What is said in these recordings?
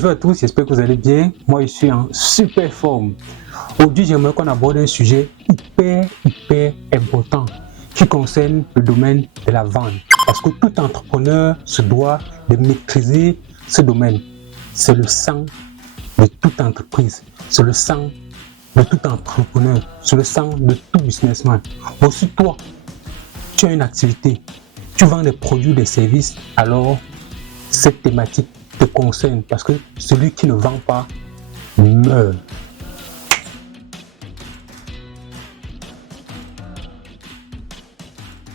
Bonjour à tous, j'espère que vous allez bien. Moi, je suis en super forme. Aujourd'hui, j'aimerais qu'on aborde un sujet hyper important qui concerne le domaine de la vente. Parce que tout entrepreneur se doit de maîtriser ce domaine. C'est le sang de toute entreprise. C'est le sang de tout entrepreneur. C'est le sang de tout businessman. Aussi, toi, tu as une activité, tu vends des produits, des services, alors cette thématique te concerne parce que celui qui ne vend pas meurt.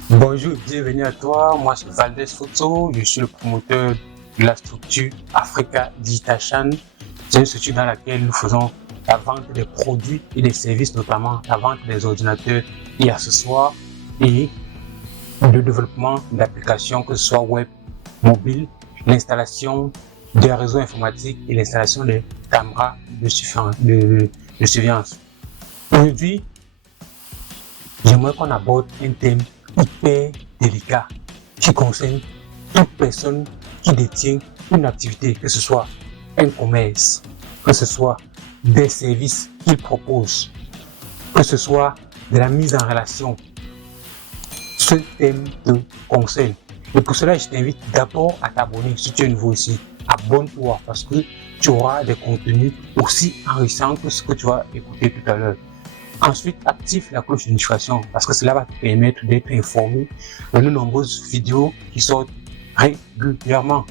Bonjour, bienvenue à toi. Moi, c'est Valdez Photo. Je suis le promoteur de la structure Africa Digital Channel. C'est une structure dans laquelle nous faisons la vente des produits et des services, notamment la vente des ordinateurs et accessoires et le développement d'applications, que ce soit web, mobile, l'installation des réseaux informatiques et l'installation des caméras de surveillance. Aujourd'hui, j'aimerais qu'on aborde un thème hyper délicat qui concerne toute personne qui détient une activité, que ce soit un commerce, que ce soit des services qu'il propose, que ce soit de la mise en relation. Ce thème te concerne. Et pour cela, je t'invite d'abord à t'abonner si tu es nouveau ici. Abonne-toi parce que tu auras des contenus aussi enrichissants que ce que tu vas écouter tout à l'heure. Ensuite, active la cloche de notification parce que cela va te permettre d'être informé de nos nombreuses vidéos qui sortent régulièrement.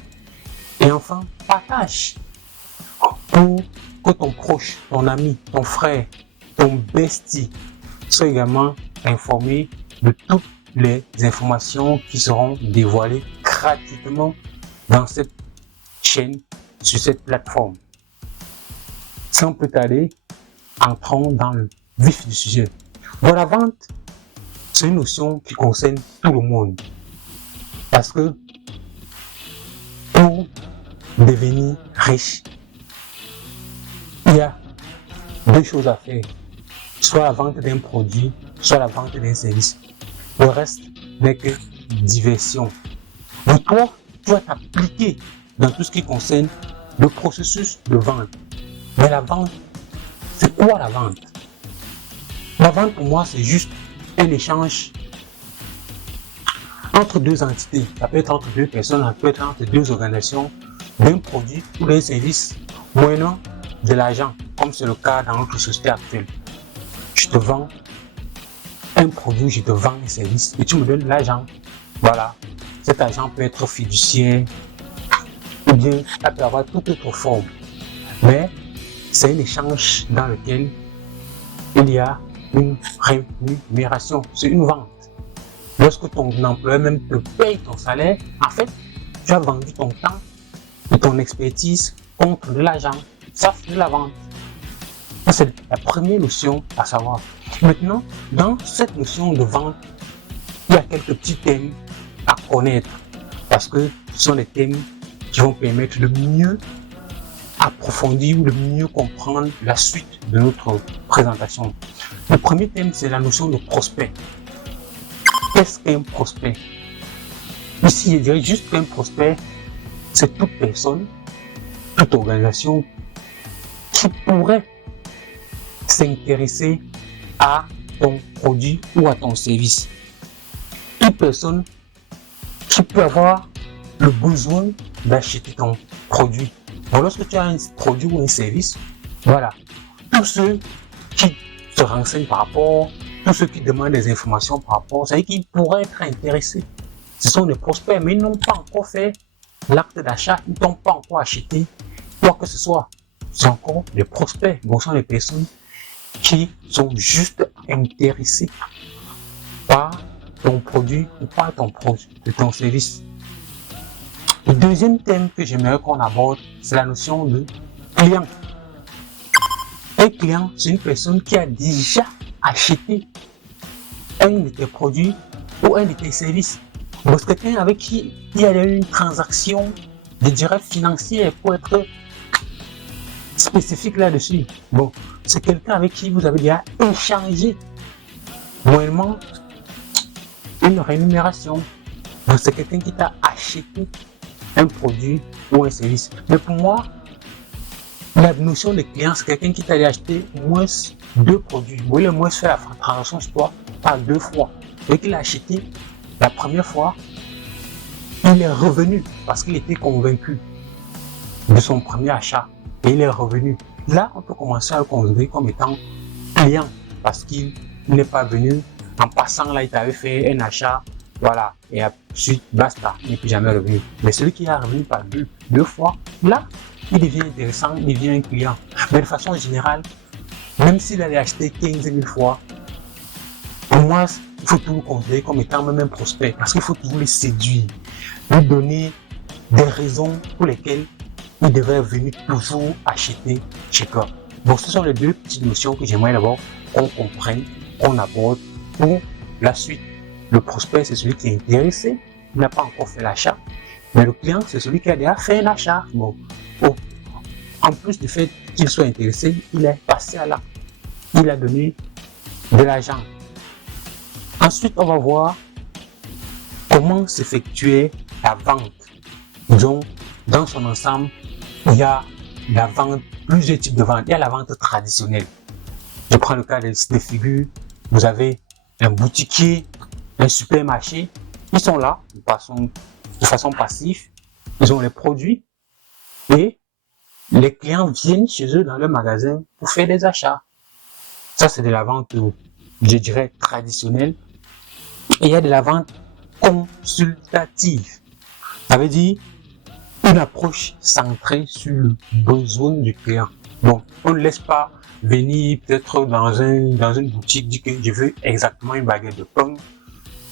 Et enfin, partage pour que ton proche, ton ami, ton frère, ton bestie soit également informé de toutes les informations qui seront dévoilées gratuitement dans cette chaîne, sur cette plateforme. Sans plus tarder, entrons dans le vif du sujet. Bon, la vente, c'est une notion qui concerne tout le monde. Parce que pour devenir riche, il y a deux choses à faire. Soit la vente d'un produit, soit la vente d'un service. Le reste n'est que diversion. Donc toi, tu vas t'appliquer dans tout ce qui concerne le processus de vente. Mais la vente, c'est quoi la vente? La vente pour moi, c'est juste un échange entre deux entités. Ça peut être entre deux personnes, ça peut être entre deux organisations, d'un produit ou d'un service, moyennant de l'argent, comme c'est le cas dans notre société actuelle. Je te vends un produit, je te vends un service et tu me donnes l'argent. Voilà. Cet argent peut être fiduciaire ou bien ça peut avoir toute autre forme. Mais c'est un échange dans lequel il y a une rémunération. C'est une vente. Lorsque ton employeur même te paye ton salaire, en fait, tu as vendu ton temps et ton expertise contre de l'argent. Ça, c'est de la vente. Ça, c'est la première notion à savoir. Maintenant, dans cette notion de vente, il y a quelques petits thèmes à connaître parce que ce sont des thèmes qui vont permettre de mieux approfondir ou de mieux comprendre la suite de notre présentation. Le premier thème, c'est la notion de prospect. Qu'est-ce qu'un prospect? Ici, je dirais juste qu'un prospect, c'est toute personne, toute organisation qui pourrait s'intéresser à ton produit ou à ton service. Toute personne qui peut avoir le besoin d'acheter ton produit. Donc, lorsque tu as un produit ou un service, voilà, tous ceux qui se renseignent par rapport, tous ceux qui demandent des informations par rapport, c'est-à-dire qu'ils pourraient être intéressés. Ce sont des prospects, mais ils n'ont pas encore fait l'acte d'achat, ils n'ont pas encore acheté quoi que ce soit. C'est encore des prospects, ce sont des personnes qui sont juste intéressés par ton produit ou par ton produit, ton service. Le deuxième thème que j'aimerais qu'on aborde, c'est la notion de client. Un client, c'est une personne qui a déjà acheté un de tes produits ou un de tes services. Donc, c'est quelqu'un avec qui il y a eu une transaction, je dirais financière, pour être spécifique là-dessus. Bon, c'est quelqu'un avec qui vous avez déjà échangé moyennement une rémunération. Donc, c'est quelqu'un qui t'a acheté un produit ou un service. Mais pour moi, La notion de client, c'est quelqu'un qui t'a acheté au moins 2 produits. Vous voulez au moins faire la transaction sur toi par 2 fois. Et qu'il a acheté la première fois, il est revenu parce qu'il était convaincu de son premier achat et il est revenu. Là, on peut commencer à le considérer comme étant client parce qu'il n'est pas venu en passant là, il t'avait fait un achat, voilà, et ensuite basta, il n'est plus jamais revenu. Mais celui qui est revenu par deux fois, là, il devient intéressant, il devient un client. Mais de façon générale, même s'il allait acheter 15 000 fois, pour moi, il faut tout considérer comme étant même un prospect parce qu'il faut toujours le séduire, lui donner des raisons pour lesquelles il devrait venir toujours acheter chez toi. Donc, ce sont les 2 petites notions que j'aimerais d'abord qu'on comprenne, qu'on aborde pour la suite. Le prospect, c'est celui qui est intéressé, il n'a pas encore fait l'achat. Mais le client, c'est celui qui a déjà fait un achat. Bon, en plus du fait qu'il soit intéressé, il est passé à l'acte. Il a donné de l'argent. Ensuite, on va voir comment s'effectuer la vente. Donc, dans son ensemble, il y a la vente, plusieurs types de ventes. Il y a la vente traditionnelle. Je prends le cas de figures. Vous avez un boutiquier, un supermarché. Ils sont là de façon passive. Ils ont les produits et les clients viennent chez eux dans leur magasin pour faire des achats. Ça, c'est de la vente, je dirais, traditionnelle. Et il y a de la vente consultative. Ça veut dire une approche centrée sur le besoin du client. Donc, on ne laisse pas venir peut-être dans une boutique dire que je veux exactement une baguette de pain,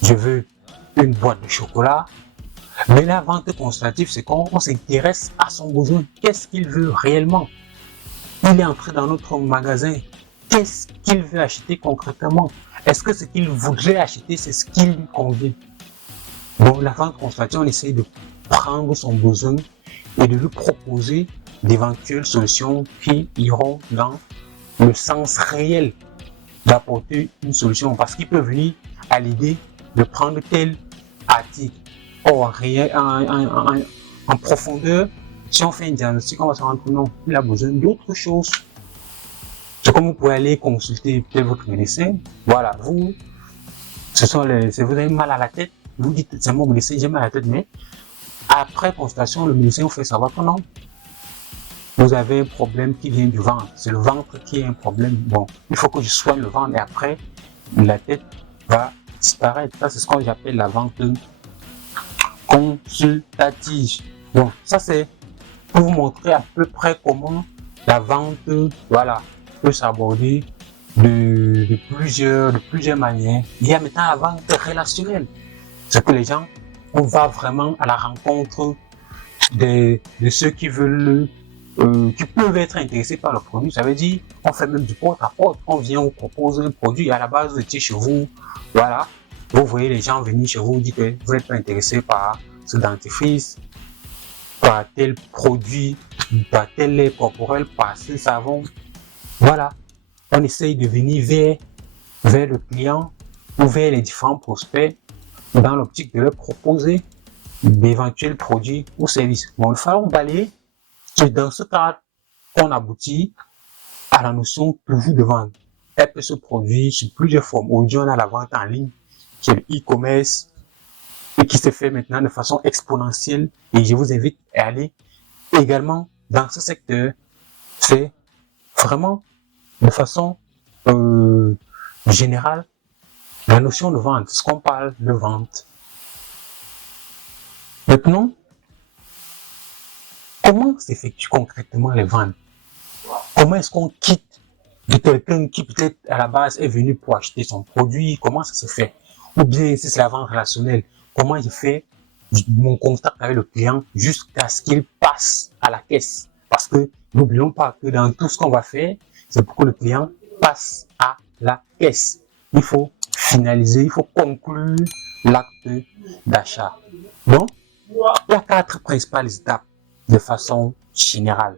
je veux une boîte de chocolat. Mais la vente consultative, c'est quand on s'intéresse à son besoin. Qu'est-ce qu'il veut réellement? Il est entré dans notre magasin. Qu'est-ce qu'il veut acheter concrètement? Est-ce que ce qu'il voudrait acheter, c'est ce qui lui convient? Donc, la vente consultative, on essaie de prendre son besoin et de lui proposer d'éventuelles solutions qui iront dans le sens réel d'apporter une solution. Parce qu'il peut venir à l'idée de prendre tel article. Or, en profondeur, si on fait un diagnostic, on va se rendre compte non, il a besoin d'autre chose. C'est comme vous pouvez aller consulter peut-être votre médecin. Voilà, vous avez mal à la tête. Vous dites, c'est mon médecin, j'ai mal à la tête, mais après consultation, le médecin vous fait savoir que non. Vous avez un problème qui vient du ventre. C'est le ventre qui est un problème. Bon, il faut que je soigne le ventre et après, la tête va disparaître. Ça, c'est ce que j'appelle la vente consultative. Bon, ça c'est pour vous montrer à peu près comment la vente, voilà, peut s'aborder de plusieurs manières. Il y a maintenant la vente relationnelle. C'est que les gens, on va vraiment à la rencontre de ceux qui veulent, qui peuvent être intéressés par le produit. Ça veut dire, on fait même du porte-à-porte. On vient, on propose un produit. À la base, vous étiez chez vous, voilà. Vous voyez les gens venir chez vous, dire que vous n'êtes pas intéressé par ce dentifrice, par tel produit, par tel lait corporel, par ce savon. Voilà. On essaye de venir vers le client ou vers les différents prospects dans l'optique de leur proposer d'éventuels produits ou services. Bon, il faut balayer. C'est dans ce cadre qu'on aboutit à la notion toujours de vente. Elle peut se produire sous plusieurs formes. Aujourd'hui, on a la vente en ligne, qui est le e-commerce, et qui se fait maintenant de façon exponentielle. Et je vous invite à aller également dans ce secteur. C'est vraiment de façon générale la notion de vente, ce qu'on parle de vente. Maintenant, comment s'effectuent concrètement les ventes? Comment est-ce qu'on quitte de quelqu'un qui peut-être à la base est venu pour acheter son produit? Comment ça se fait? Ou bien si c'est la vente relationnelle, comment je fais mon contact avec le client jusqu'à ce qu'il passe à la caisse? Parce que n'oublions pas que dans tout ce qu'on va faire, c'est pour que le client passe à la caisse. Il faut finaliser, il faut conclure l'acte d'achat. Donc, il y a 4 principales étapes de façon générale.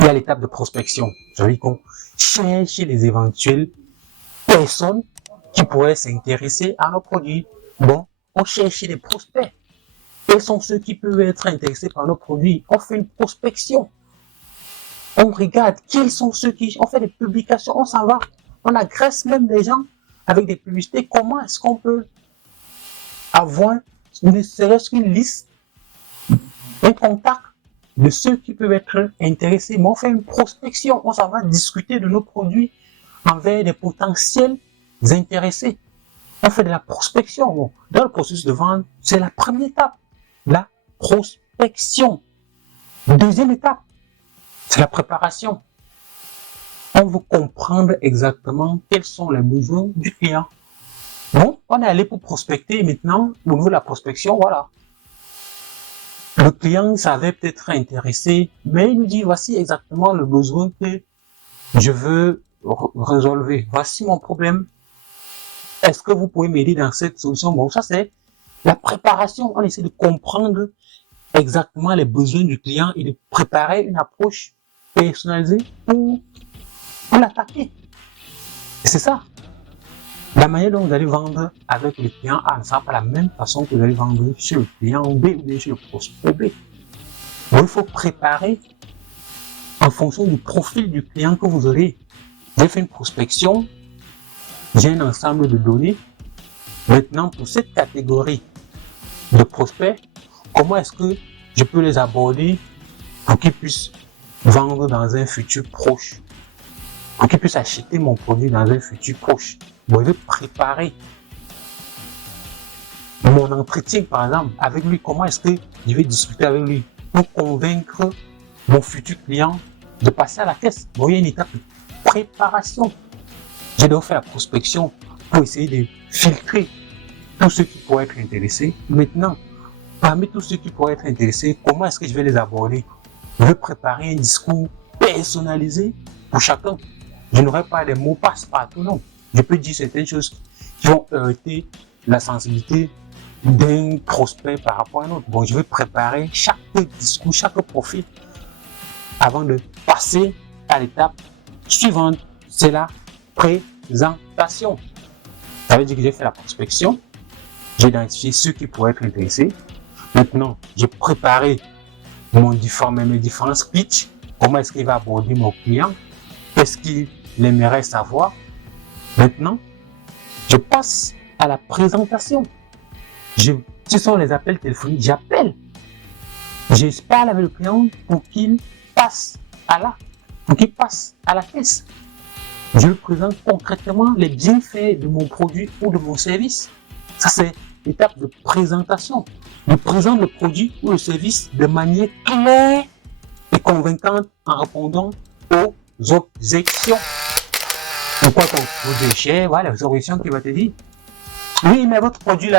Il y a l'étape de prospection. C'est-à-dire qu'on cherche les éventuelles personnes qui pourraient s'intéresser à nos produits. Bon, on cherche des prospects. Quels sont ceux qui peuvent être intéressés par nos produits? On fait une prospection. On regarde quels sont ceux qui ont fait des publications, on s'en va, on agresse même les gens avec des publicités. Comment est-ce qu'on peut avoir ne serait-ce qu'une liste, un contact de ceux qui peuvent être intéressés? Mais on fait une prospection, on s'en va discuter de nos produits envers des potentiels intéressés. On fait de la prospection. Bon, dans le processus de vente, c'est la première étape, la prospection. Deuxième étape, c'est la préparation. On veut comprendre exactement quels sont les besoins du client. Bon, on est allé pour prospecter. Maintenant, au niveau de la prospection, voilà. Le client savait peut-être intéressé, mais il nous dit, voici exactement le besoin que je veux résolver. Voici mon problème. Est-ce que vous pouvez m'aider dans cette solution? Bon, ça c'est la préparation. On essaie de comprendre exactement les besoins du client et de préparer une approche personnalisée pour l'attaquer. C'est ça. La manière dont vous allez vendre avec le client A ne sera pas la même façon que vous allez vendre sur le client B ou bien sur le prospect B. Donc, il faut préparer en fonction du profil du client que vous aurez. J'ai fait une prospection, j'ai un ensemble de données. Maintenant, pour cette catégorie de prospects, comment est-ce que je peux les aborder pour qu'ils puissent vendre dans un futur proche, pour qu'ils puissent acheter mon produit dans un futur proche? Bon, je vais préparer mon entretien, par exemple, avec lui. Comment est-ce que je vais discuter avec lui pour convaincre mon futur client de passer à la caisse? Bon, il y a une étape de préparation. Je dois faire la prospection pour essayer de filtrer tous ceux qui pourraient être intéressés. Maintenant, parmi tous ceux qui pourraient être intéressés, comment est-ce que je vais les aborder? Je vais préparer un discours personnalisé pour chacun. Je n'aurai pas des mots passe-partout, non. Je peux dire certaines choses qui vont heurter la sensibilité d'un prospect par rapport à un autre. Bon, je vais préparer chaque discours, chaque profil avant de passer à l'étape suivante. C'est la présentation. Ça veut dire que j'ai fait la prospection, j'ai identifié ceux qui pourraient être intéressés. Maintenant, j'ai préparé mes différents speeches. Comment est-ce qu'il va aborder mon client? Qu'est-ce qu'il aimerait savoir? Maintenant, je passe à la présentation. Ce sont les appels téléphoniques. J'appelle. Je parle avec le client pour qu'il passe à la caisse. Je lui présente concrètement les bienfaits de mon produit ou de mon service. Ça, c'est l'étape de présentation. Je présente le produit ou le service de manière claire et convaincante en répondant aux objections. Pourquoi ton produit est cher? Voilà les objections qu'il va te dire. Oui, mais votre produit là,